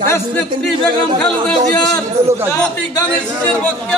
দেশনেত্রী বেগম খালেদা জিয়ার প্রতীক ধানের শীষের পক্ষে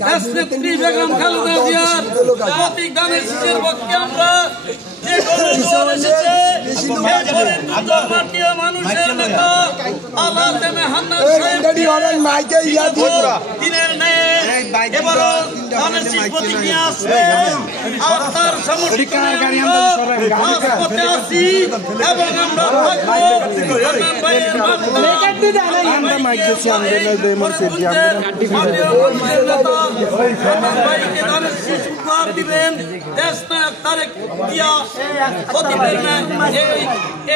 দেশনেত্রী বেগম খালেদা জিয়ার প্রতীক ধানের শীষের পক্ষে আমরা যে মানুষের নেতা আল্লাহ হান্নান সাহেব দিনের ন্যায় এবারও ধানের শীষ প্রতীক নিয়ে আসবে আর তার সমর্থনে রাজপথে আছি এবং আমরা ভাইকে ধানের শীষ উপহার দিবেন দেশ নায়ক তারেক জিয়া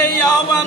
এই আহ্বান